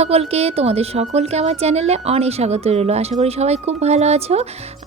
সকলকে, তোমাদের সকলকে আমার চ্যানেলে অনেক স্বাগত রইল। আশা করি সবাই খুব ভালো আছো,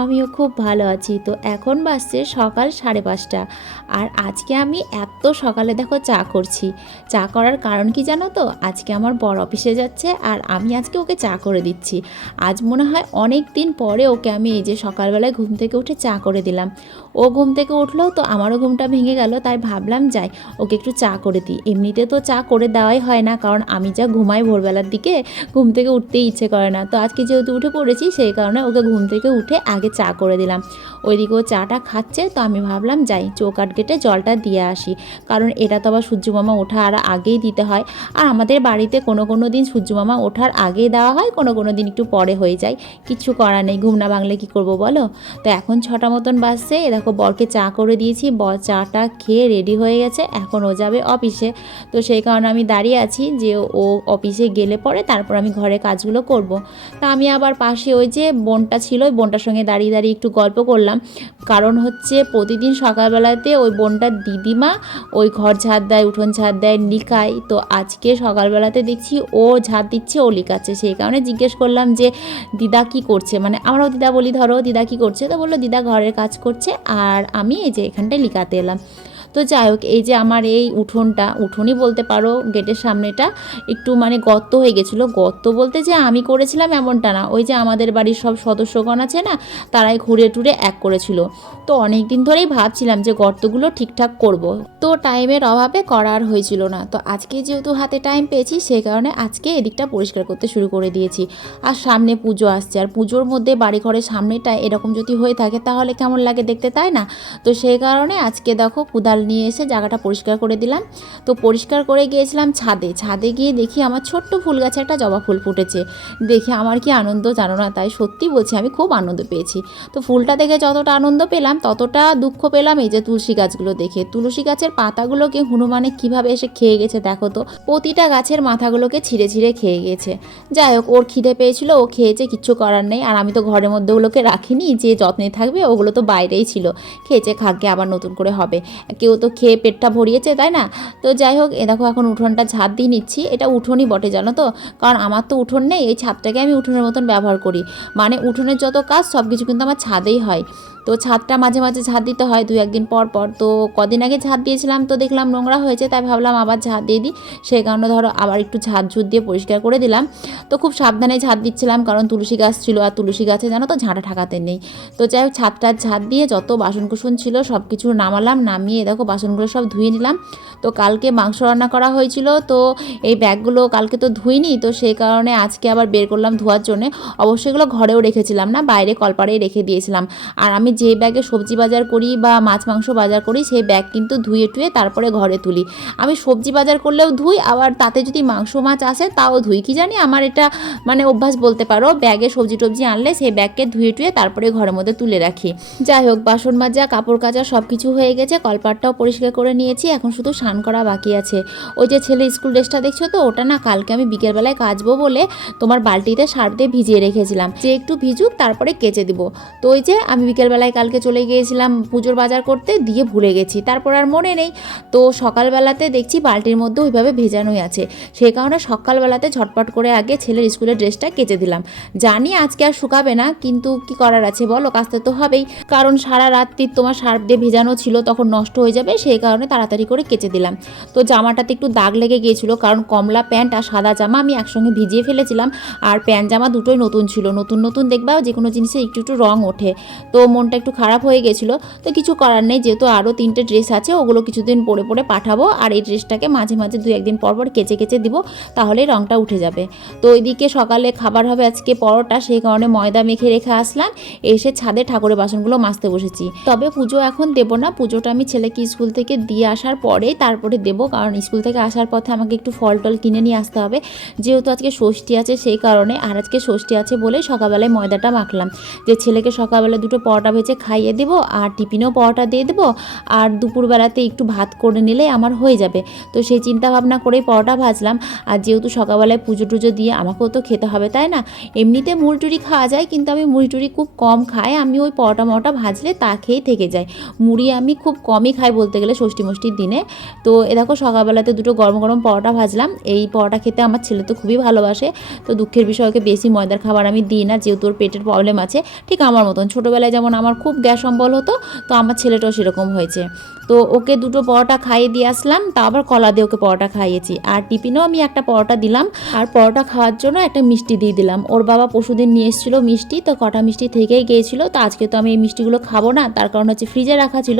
আমিও খুব ভালো আছি। তো এখন বাজছে সকাল সাড়ে পাঁচটা। আর আজকে আমি এত সকালে দেখো চা করছি। চা করার কারণ কি জানো তো? আজকে আমার বড় অফিসে যাচ্ছে আর আমি আজকে ওকে চা করে দিচ্ছি। আজ মনে হয় অনেক দিন পরে ওকে আমি এই যে সকালবেলায় ঘুম থেকে উঠে চা করে দিলাম। ও ঘুম থেকে উঠল তো আমারও ঘুমটা ভেঙে গেল, তাই ভাবলাম যাই, ওকে একটু চা করে দিই। এমনিতে তো চা করে দেওয়াই হয় না, কারণ আমি যা ঘুমাই ভোরবেলার দিকে ঘুম থেকে উঠতেই ইচ্ছে করে না। তো আজকে যেহেতু উঠে পড়েছি, সেই কারণে ওকে ঘুম থেকে উঠে আগে চা করে দিলাম। ওইদিকে ও চাটা খাচ্ছে, তো আমি ভাবলাম যাই চৌকাট গেটে জলটা দিয়ে আসি। কারণ এটা তো আবার সূর্যমামা ওঠা আর আগেই দিতে হয়। আর আমাদের বাড়িতে কোনো কোনো দিন সূর্যমামা ওঠার আগেই দেওয়া হয়, কোনো কোনো দিন একটু পরে হয়ে যায়। কিছু করার নেই, ঘুম না ভাঙলে কী করব বলো? তো এখন ছটা মতন বাজছে, এ দেখো বরকে চা করে দিয়েছি, বর চাটা খেয়ে রেডি হয়ে গেছে, এখন ও যাবে অফিসে। তো সেই কারণে আমি দাঁড়িয়ে আছি যে ও অফিসে গেলে পরে তারপর আমি ঘরে কাজগুলো করব। তা আমি আবার পাশে ওই যে বোনটা ছিল, ওই বোনটার সঙ্গে দাঁড়িয়ে দাঁড়িয়ে একটু গল্প করলাম। কারণ হচ্ছে প্রতিদিন সকালবেলাতে ওই বোনটার দিদিমা ওই ঘর ঝাড় দেয়, উঠোন ঝাড় দেয়, লিখায়। তো আজকে সকালবেলাতে দেখছি ও ঝাড় দিচ্ছে, ও লিখাচ্ছে। সেই কারণে জিজ্ঞেস করলাম যে, দিদা কি করছে? মানে আমরাও দিদা বলি, ধরো দিদা কি করছে? তো বলল, দিদা ঘরের কাজ করছে। আর আমি এই যে এখানটায় লিখাতে এলাম। তো যাই হোক, এই যে আমার এই উঠোনটা, উঠোনই বলতে পারো গেটের সামনেটা একটু মানে গর্ত হয়ে গেছিল। গর্ত বলতে যে আমি করেছিলাম এমনটা না। ওই যে আমাদের বাড়ির সব সদস্যগণ আছে না, তারাই ঘুরে টুরে এক করেছিল। তো অনেক দিন ধরেই ভাবছিলাম যে গর্তগুলো ঠিকঠাক করব। তো টাইমের অভাবে করার হয়েছিল না। তো আজকে যেহেতু হাতে টাইম পেয়েছি সেই কারণে আজকে এদিকটা পরিষ্কার করতে শুরু করে দিয়েছি। আর সামনে পুজো আসছে। আর পুজোর মধ্যে বাড়ি ঘরের সামনেটা এরকম যদি হয়ে থাকে, তাহলে কেমন লাগে দেখতে তাই না? তো সেই কারণে আজকে দেখো কুদাল নিয়ে এসে জায়গাটা পরিষ্কার করে দিলাম। তো পরিষ্কার করে গিয়েছিলাম ছাদে। ছাদে গিয়ে দেখি আমার ছোট্ট ফুল গাছে একটা জবা ফুল ফুটেছে। দেখে আমার কি আনন্দ জানো না? তাই সত্যি বলছি আমি খুব আনন্দ পেয়েছি। তো ফুলটা দেখে যতটা আনন্দ পেলাম, ততটা দুঃখ পেলাম এই যে তুলসী গাছগুলো দেখে। তুলসী গাছের পাতাগুলোকে হনুমানে কীভাবে এসে খেয়ে গেছে দেখো তো? প্রতিটা গাছের মাথাগুলোকে ছিঁড়ে ছিঁড়ে খেয়ে গেছে। যাই হোক, ওর খিদে পেয়েছিল, ও খেয়েছে, কিচ্ছু করার নেই। আর আমি তো ঘরের মধ্যে ওগুলোকে রাখিনি, যে যত্নে থাকবে ওগুলো তো বাইরেই ছিল। খেয়েছে খাকে আবার নতুন করে হবে। কেউ তো খেয়ে পেটটা ভরিয়েছে, তাই না? তো যাই হোক, এ দেখো এখন উঠোনটা ঝাঁত দিয়ে নিচ্ছি। এটা উঠোনই বটে, জানো তো? কারণ আমার তো উঠোন নেই, এই ছাদটাকে আমি উঠোনের মতন ব্যবহার করি। মানে উঠোনের যত কাজ সব কিছু কিন্তু আমার ছাদেই হয়। তো ছাদটা মাঝে মাঝে ঝাঁট দিতে হয় দু একদিন পর পর। তো কদিন আগে ঝাঁট দিয়েছিলাম তো দেখলাম নোংরা হয়েছে, তাই ভাবলাম আবার ঝাঁট দিয়ে দিই। সেই কারণে ধরো আবার একটু ঝাঁট ঝুট দিয়ে পরিষ্কার করে দিলাম। তো খুব সাবধানে ঝাঁট দিচ্ছিলাম কারণ তুলসী গাছ ছিল আর তুলসী গাছে জানো তো ঝাঁটা ঠাকাতে নেই। তো যাই হোক ছাদটা ঝাঁট দিয়ে যত বাসন কুসন ছিল সব কিছু নামালাম, নামিয়ে দেখো বাসনগুলো সব ধুয়ে নিলাম। তো কালকে মাংস রান্না করা হয়েছিল, তো এই ব্যাগগুলো কালকে তো ধুইনি, তো সেই কারণে আজকে আবার বের করলাম ধোয়ার জন্যে। অবশ্যই এগুলো ঘরেও রেখেছিলাম না, বাইরে কলপাড়েই রেখে দিয়েছিলাম। আর আমি যে ব্যাগে সবজি বাজার করি বা মাছ, মাংস বাজার করি, সেই ব্যাগ কিন্তু ধুয়ে টুয়ে তারপরে ঘরে তুলি। আমি সবজি বাজার করলেও ধুই, আবার তাতে যদি মাংস, মাছ আসে তাও ধুই। কি জানি আমার এটা মানে অভ্যাস বলতে পারো, ব্যাগে সবজি টবজি আনলে সেই ব্যাগকে ধুয়ে টুয়ে তারপরে ঘরের মধ্যে তুলে রাখি। যাই হোক, বাসন মাজা, কাপড় কাচা সব কিছু হয়ে গেছে, কলপাটটাও পরিষ্কার করে নিয়েছি, এখন শুধু স্নান করা বাকি আছে। ওই যে ছেলে স্কুল ড্রেসটা দেখছ তো, ওটা না কালকে আমি বিকেলবেলায় কাচবো বলে তোমার বালতিতে সার্ফ দিয়ে ভিজিয়ে রেখেছিলাম। যে একটু ভিজুক, তারপরে কেচে দিব। তো ওই যে আমি বিকেলবেলায় কালকে চলে গিয়েছিলাম পুজোর বাজার করতে, দিয়ে ভুলে গেছি। তারপর আর মনে নেই। তো সকালবেলাতে দেখছি বালতির মধ্যে ওইভাবে ভেজানোই আছে। সেই কারণে সকালবেলাতে ঝটপট করে আগে ছেলের স্কুলের ড্রেসটা কেচে দিলাম। জানি আজকে আর শুকাবে না, কিন্তু কি করার আছে বলো? কাচতে তো হবেই। কারণ সারা রাত্রি তোমার সার্ফ দিয়ে ভেজানো ছিল, তখন নষ্ট হয়ে যাবে সেই কারণে তাড়াতাড়ি করে কেচে দিলাম। তো জামাটাতে একটু দাগ লেগে গিয়েছিল, কারণ কমলা প্যান্ট আর সাদা জামা আমি একসঙ্গে ভিজিয়ে ফেলেছিলাম। আর প্যান্ট জামা দুটোই নতুন ছিল। নতুন নতুন দেখবা যে কোনো জিনিসে একটু একটু রং ওঠে। তো মনটা একটু খারাপ হয়ে গেছিল, তো কিছু করার নেই, যেহেতু আরও তিনটে ড্রেস আছে, ওগুলো কিছুদিন পরে পরে পাঠাবো, আর এই ড্রেসটাকে মাঝে মাঝে দু একদিন পর পর কেচে কেচে দিব, তাহলে রঙটা উঠে যাবে। তো ওইদিকে সকালে খাবার হবে আজকে পরোটা, সেই কারণে ময়দা মেখে রেখে আসলাম, এসে ছাদে ঠাকুরের বাসনগুলো মাজতে বসেছি। তবে পুজো এখন দেবো না, পুজোটা আমি ছেলেকে স্কুল থেকে দিয়ে আসার পরে তারপরে দেবো, কারণ স্কুল থেকে আসার পথে আমাকে একটু ফল টল কিনে নিয়ে আসতে হবে। যেহেতু আজকে ষষ্ঠী আছে, সেই কারণে আর আজকে ষষ্ঠী আছে বলে সকালবেলায় ময়দাটা মাখলাম। যে ছেলেকে সকালবেলা দুটো পরোটা ভেজে খাইয়ে দেবো আর টিফিনেও পরোটা দিয়ে দেবো। আর দুপুরবেলাতে একটু ভাত করে নিলে আমার হয়ে যাবে। তো সেই চিন্তা ভাবনা করেই পরোটা ভাজলাম। আর যেহেতু সকালবেলায় পুজো টুজো দিয়ে আমাকেও তো খেতে হবে, তাই না? এমনিতে মুড়ি টুড়ি খাওয়া যায়, কিন্তু আমি মুড়ি টুড়ি খুব কম খাই। আমি ওই পরোটা মরোটা ভাজলে তা খেয়েই থেকে যাই মুড়ি আমি খুব কমই খাই বলতে গেলে ষষ্ঠী মষ্ঠীর দিনে। তো এ দেখো সকালবেলাতে দুটো গরম গরম পরোটা ভাজলাম। এই পরোটা খেতে আমার ছেলে তো খুবই ভালোবাসে। তো দুঃখের বিষয়কে বেশি ময়দার খাবার আমি দিই না, যেহেতু ওর পেটের প্রবলেম আছে। ঠিক আমার মতন। ছোটোবেলায় যেমন আমার খুব গ্যাস অম্বল হতো, তো আমার ছেলেটাও সেরকম হয়েছে। তো ওকে দুটো পরোটা খাইয়ে দিয়ে আসলাম, তা আবার কলা দিয়ে ওকে পরোটা খাইয়েছি। আর টিফিনেও আমি একটা পরোটা দিলাম, আর পরোটা খাওয়ার জন্য একটা মিষ্টি দিয়ে দিলাম। ওর বাবা পশুদিন নিয়ে এসেছিল মিষ্টি, তো কটা মিষ্টি থেকেই গিয়েছিল, তো আজকে তো আমি এই মিষ্টিগুলো খাব না, তার কারণ হচ্ছে ফ্রিজে রাখা ছিল।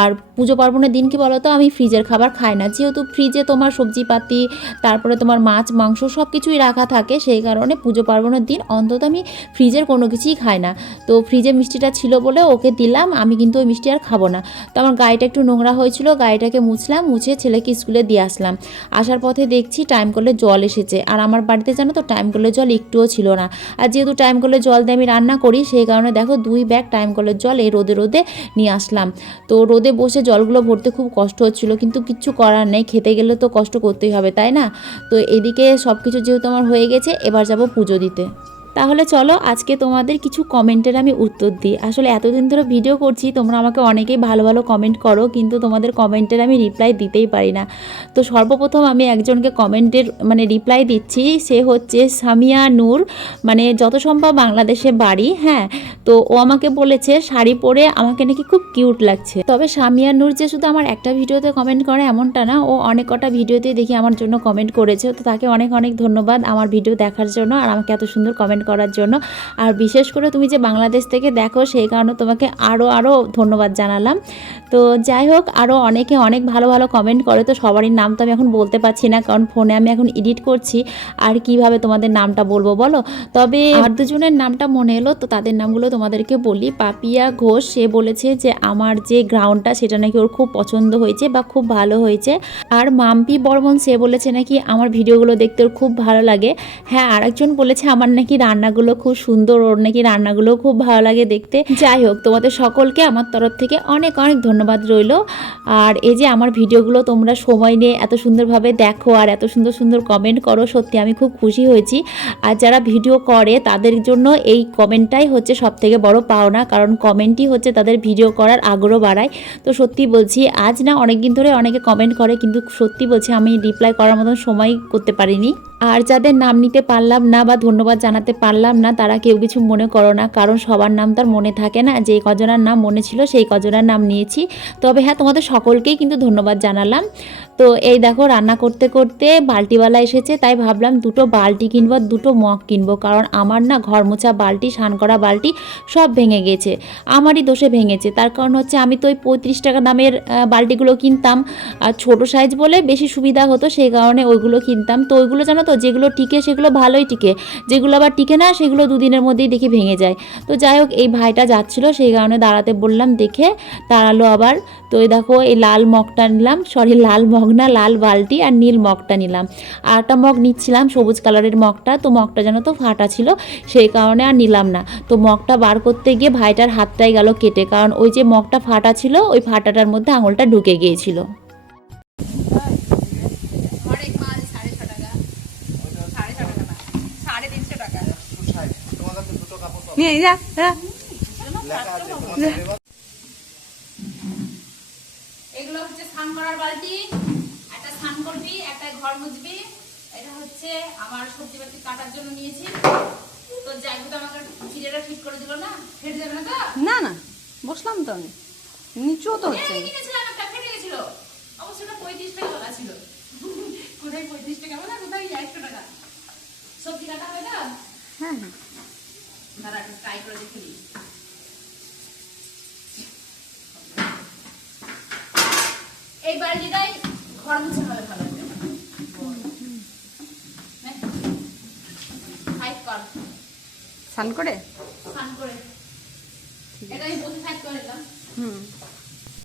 আর পুজো পার্বণের দিন কি বলো তো আমি ফ্রিজের খাবার খাই না। যেহেতু ফ্রিজে তোমার সবজিপাতি, তারপরে তোমার মাছ, মাংস সব কিছুই রাখা থাকে, সেই কারণে পুজো পার্বণের দিন অন্তত আমি ফ্রিজের কোনো কিছুই খাই না। তো ফ্রিজে মিষ্টিটা ছিল বলে ওকে দিলাম, আমি কিন্তু ওই মিষ্টি আর খাব না। তো আমার গাড়িটা একটু নোংরা হয়েছিল, গাড়িটাকে মুছলাম, মুছে ছেলেকে স্কুলে দিয়ে আসলাম। আসার পথে দেখছি টাইম করলে জল এসেছে। আর আমার বাড়িতে জানো তো টাইম করলে জল একটুও ছিল না। আর যেহেতু টাইম করলে জল দিয়ে আমি রান্না করি, সেই কারণে দেখো দুই ব্যাগ টাইম কলের জল এই রোদে রোদে নিয়ে আসলাম। তো রোদে বসে জলগুলো ভরতে খুব কষ্ট হচ্ছিল, কিন্তু কিচ্ছু করার নেই, খেতে গেলে তো কষ্ট করতেই হবে, তাই না? তো এদিকে সব কিছু যেহেতু আমার হয়ে গেছে, এবার যাব পুজো দিতে। তাহলে চলো আজকে তোমাদের কিছু কমেন্টের আমি উত্তর দিই। আসলে এতদিন ধরে ভিডিও করছি, তোমরা আমাকে অনেকেই ভালো ভালো কমেন্ট করো, কিন্তু তোমাদের কমেন্টের আমি রিপ্লাই দিতেই পারি না। তো সর্বপ্রথম আমি একজনকে কমেন্টের মানে রিপ্লাই দিচ্ছি, সে হচ্ছে সামিয়া নূর মানে যত সম্ভব বাংলাদেশে বাড়ি হ্যাঁ? তো ও আমাকে বলেছে শাড়ি পরে আমাকে নাকি খুব কিউট লাগছে। তবে সামিয়া নূর যে শুধু আমার একটা ভিডিওতে কমেন্ট করে এমনটা না, ও অনেক কটা ভিডিওতে দেখি আমার জন্য কমেন্ট করেছে। তো তাকে অনেক অনেক ধন্যবাদ আমার ভিডিও দেখার জন্য, আর আমাকে এত সুন্দর কমেন্ট করার জন্য। আর বিশেষ করে তুমি যে বাংলাদেশ থেকে দেখো, সেই কারণে তোমাকে আরও আরও ধন্যবাদ জানালাম। তো যাই হোক আরও অনেকে অনেক ভালো ভালো কমেন্ট করে, তো সবারই নাম তো আমি এখন বলতে পারছি না, কারণ ফোনে আমি এখন এডিট করছি। আর কীভাবে তোমাদের নামটা বলব বলো? তবে আর দুজনের নামটা মনে এলো, তো তাদের নামগুলো তোমাদেরকে বলি। পাপিয়া ঘোষ, সে বলেছে যে, আমার যে গ্রাউন্ডটা, সেটা নাকি ওর খুব পছন্দ হয়েছে বা খুব ভালো হয়েছে। আর মাম্পি বর্মন, সে বলেছে নাকি, আমার ভিডিওগুলো দেখতে ওর খুব ভালো লাগে। হ্যাঁ আরেকজন বলেছে, আমার নাকি রান্নাগুলো খুব সুন্দর, ওর নাকি রান্নাগুলো খুব ভালো লাগে দেখতে। যাই হোক, তোমাদের সকলকে আমার তরফ থেকে অনেক অনেক ধন্যবাদ রইল। আর এই যে আমার ভিডিওগুলো তোমরা সময় নিয়ে এত সুন্দরভাবে দেখো আর এত সুন্দর সুন্দর কমেন্ট করো, সত্যি আমি খুব খুশি হয়েছি। আর যারা ভিডিও করে, তাদের জন্য এই কমেন্টটাই হচ্ছে সব থেকে বড় পাওনা, কারণ কমেন্টই হচ্ছে তাদের ভিডিও করার আগ্রহ বাড়ায়। তো সত্যি বলছি, আজ না অনেক দিন ধরে অনেকে কমেন্ট করে, কিন্তু সত্যি বলছি আমি রিপ্লাই করার মতন সময় করতে পারিনি। আর যাদের নাম নিতে পারলাম না বা ধন্যবাদ জানাতে পারলাম না, তারা কেউ কিছু মনে করো না, কারণ সবার নাম তার মনে থাকে না, যে কজনার নাম মনে ছিল সেই কজনার নাম নিয়েছি। তবে হ্যাঁ তোমাদের সকলকেই কিন্তু ধন্যবাদ জানালাম। তো এই দেখো, রান্না করতে করতে বালতিওয়ালা এসেছে, তাই ভাবলাম দুটো বালতি কিনবো, দুটো মগ কিনবো, কারণ আমার না ঘর মোছা বালতি স্নান করা বালতি সব ভেঙে গেছে, আমারই দোষে ভেঙেছে। তার কারণ হচ্ছে আমি তো ওই পঁয়ত্রিশ টাকা দামের বালতিগুলো কিনতাম, আর ছোটো সাইজ বলে বেশি সুবিধা হতো, সেই কারণে ওইগুলো কিনতাম। তো ওইগুলো জানো তো, যেগুলো টিকে সেগুলো ভালোই টিকে, যেগুলো আবার টিকে না, সেগুলো দুদিনের মধ্যেই দেখি ভেঙে যায়। তো যাই হোক, এই ভাইটা যাচ্ছিল, সেই কারণে দাঁড়াতে বললাম, দেখে দাঁড়াল আবার। তো এই দেখো, এই লাল মগটা নিলাম সরি লাল মগ না, লাল বালতি আর নীল মগটা নিলাম। আর একটা মগ নিচ্ছিলাম, সবুজ কালারের মগটা, তো মগটা যেন তো ফাটা ছিল, সেই কারণে আর নিলাম না। তো মগটা বার করতে গিয়ে ভাইটার হাতটাই গেল কেটে, কারণ ওই যে মগটা ফাটা ছিল, ওই ফাটাটার মধ্যে আঙুলটা ঢুকে গিয়েছিল হরেক মাল সাড়ে ছ টাকা সাড়ে ছ টাকা না সাড়ে তিনশো টাকা নিয়ে যা যা। এগুলো হচ্ছে স্নান করার বালতি একটা স্নান করবি একটা ঘর মুছবি। এটা হচ্ছে আমার সবজি বাতি কাটার জন্য নিয়েছি। তো হোক আমাকে চিড়েটা ঠিক করে দিল না? ফেটে যাবে না তো? না না বসলাম তো আমি। নিচুও তো হচ্ছে। এই কিনেছিলাম একটা ফেটে গেছিল। অবশ্য ওটা পঁয়ত্রিশ টাকা ছিল। কোথায় পঁয়ত্রিশ টাকা বলা কোথায় একশো টাকা? সবজি কাটা হবে না? হ্যাঁ হ্যাঁ। দাঁড়া একটু ট্রাই করে দেখে নিই। এই বালতিটাই ঘর মুছে হবে ভালো হবে। কর। স্নান করে? স্নান করে। এটা আমি বসে সাইড করে নিলাম হুম।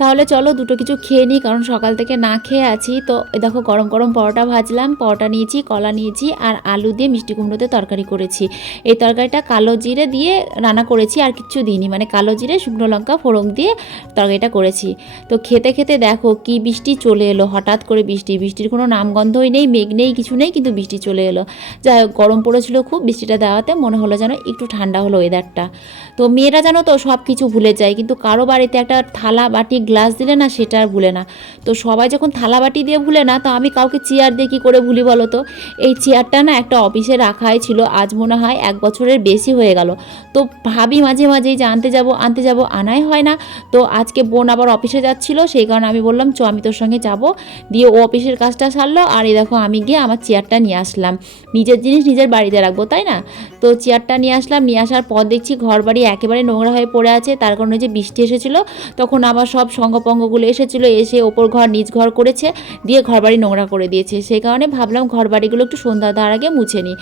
তাহলে চলো দুটো কিছু খেয়ে নিই, কারণ সকাল থেকে না খেয়ে আছি। তো দেখো গরম গরম পরোটা ভাজলাম, পরোটা নিয়েছি, কলা নিয়েছি আর আলু দিয়ে মিষ্টি কুমড়োতে তরকারি করেছি। এই তরকারিটা কালো জিরে দিয়ে রান্না করেছি, আর কিচ্ছু দিইনি। মানে কালো জিরে, শুকনো লঙ্কা, ফোড়ন দিয়ে তরকারিটা করেছি। তো খেতে খেতে দেখো কি বৃষ্টি চলে এলো, হঠাৎ করে বৃষ্টি। বৃষ্টির কোনো নামগন্ধই নেই, মেঘ নেই, কিছু নেই, কিন্তু বৃষ্টি চলে এলো। যাই হোক, গরম পড়েছিল খুব, বৃষ্টিটা দেওয়াতে মনে হলো যেন একটু ঠান্ডা হলো ওয়েদারটা তো মেয়েরা জানো তো সব কিছু ভুলে যায়, কিন্তু কারও বাড়িতে একটা থালা বাটি গ্লাস দিলে না সেটা আর ভুলে না। তো সবাই যখন থালা বাটি দিয়ে ভুলে না, তো আমি কাউকে চেয়ার দিয়ে কী করে ভুলি বলো তো? এই চেয়ারটা না একটা অফিসে রাখাই ছিল, আজ মনে হয় এক বছরের বেশি হয়ে গেল। তো ভাবি মাঝে মাঝেই যে আনতে যাব আনতে যাব, আনাই হয় না। তো আজকে বোন আবার অফিসে যাচ্ছিল, সেই কারণে আমি বললাম, চ, আমি তোর সঙ্গে যাব। দিয়ে ও অফিসের কাজটা সারলো, আর এই দেখো আমি গিয়ে আমার চেয়ারটা নিয়ে আসলাম। নিজের জিনিস নিজের বাড়িতে রাখব, তাই না? তো চেয়ারটা নিয়ে আসলাম, নিয়ে আসার পর দেখছি ঘর বাড়ি একেবারে নোংরা হয়ে পড়ে আছে, তার কারণে যে বৃষ্টি এসেছিল, তখন আবার সব সঙ্গপঙ্গগুলো এসেছিল, এসে ওপর ঘর নিজ ঘর করেছে, দিয়ে ঘরবাড়ি নোংরা করে দিয়েছে। সেই কারণে ভাবলাম ঘরবাড়িগুলো একটু সন্ধ্যা দেওয়ার আগে মুছে নিই।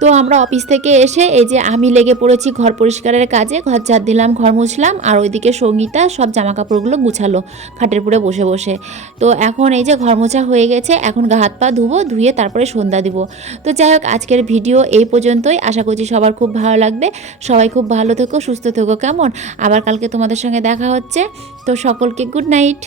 তো আমরা অফিস থেকে এসে এই যে আমি লেগে পড়েছি ঘর পরিষ্কারের কাজে, ঘর ঝাড় দিলাম, ঘর মুছলাম, আর ওইদিকে সঙ্গীতা সব জামা কাপড়গুলো গুছালো খাটের পুরে বসে বসে। তো এখন এই যে ঘর মোছা হয়ে গেছে, এখন গা হাত পা ধুবো, ধুয়ে তারপরে সন্ধ্যা দিব। তো যাই হোক, আজকের ভিডিও এই পর্যন্তই। আশা করছি সবার খুব ভালো লাগবে। সবাই খুব ভালো থেকো, সুস্থ থেকো কেমন? আবার কালকে তোমাদের সঙ্গে দেখা হচ্ছে। তো সকলকে গুড নাইট